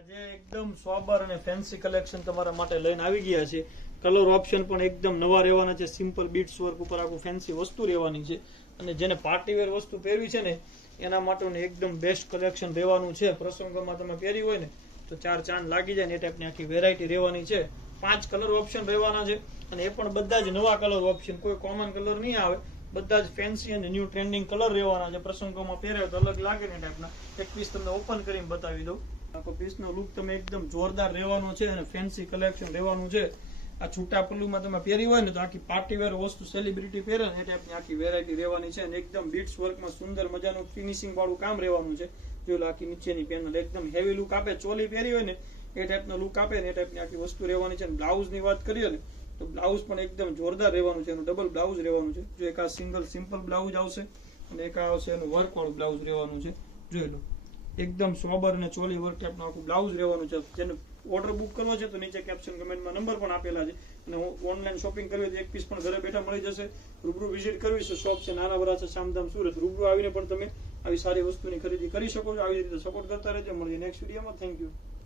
આજે એકદમ સોબર અને ફેન્સી કલેક્શન તમારા માટે લઈને આવી ગયા છે. કલર ઓપ્શન પણ એકદમ નવા રહેવાના છે. સિમ્પલ બીટ્સ વર્ક ઉપર આખું ફેન્સી વસ્તુ રહેવાની છે અને જેને પાર્ટીવેર વસ્તુ પહેરવી છે ને એના માટેનું એકદમ બેસ્ટ કલેક્શન રહેવાનું છે. પ્રસંગોમાં તમે પહેરી હોય ને તો ચાર ચાંદ લાગી જાય ને એ ટાઈપની આખી વેરાયટી રહેવાની છે. 5 કલર ઓપ્શન રહેવાના છે અને એ પણ બધા જ નવા કલર ઓપ્શન, કોઈ કોમન કલર નહીં આવે. બધા જ ફેન્સી અને ન્યૂ ટ્રેન્ડિંગ કલર રહેવાના છે. પ્રસંગોમાં પહેરે તો અલગ લાગે ને ટાઈપના. એક પીસ તમને ઓપન કરીને બતાવી દઉં. આખો પીસનો લુક તમે એકદમ જોરદાર રહેવાનો છે અને ફેન્સી કલેક્શન રહેવાનું છે. આ છૂટા પલ્લુમાં તમે પહેરી હોય ને તો આખી પાર્ટીવેર વસ્તુ સેલિબ્રિટી પહેરે ને એ ટાઈપની આખી વેરાયટી રહેવાની છે અને એકદમ બીટ્સ વર્કમાં સુંદર મજાનું ફિનિશિંગ વાળું કામ રહેવાનું છે. જો આખી નીચેની પેનલ એકદમ હેવી લુક આપે, ચોલી પહેરી હોય ને એ ટાઈપનો લુક આપે ને એ ટાઈપની આખી વસ્તુ રહેવાની છે. બ્લાઉઝની વાત કરીએ ને તો બ્લાઉઝ પણ એકદમ જોરદાર રહેવાનું છે. એનું ડબલ બ્લાઉઝ રહેવાનું છે. જો એક આ સિંગલ સિમ્પલ બ્લાઉઝ આવશે અને એક આવશે એનું વર્ક વાળું બ્લાઉઝ રહેવાનું છે. જોઈ લો, એકદમ સોબર અને ચોલી વર્ક ટાઈપનું આખું બ્લાઉઝ રહેવાનું છે. જેને ઓર્ડર બુક કરવો છે તો નીચે કેપ્શન કમેન્ટમાં નંબર પણ આપેલા છે અને ઓનલાઈન શોપિંગ કરવી હોય તો એક પીસ પણ ઘરે બેઠા મળી જશે. રૂબરૂ વિઝિટ કરવી છે, શોપ છે નાના વરાછા સામધામ સુરત. રૂબરૂ આવીને પણ તમે આવી સારી વસ્તુની ખરીદી કરી શકો છો. આવી રીતે સપોર્ટ કરતા રહેજો. મળીએ નેક્સ્ટ વિડીયોમાં. Thank you.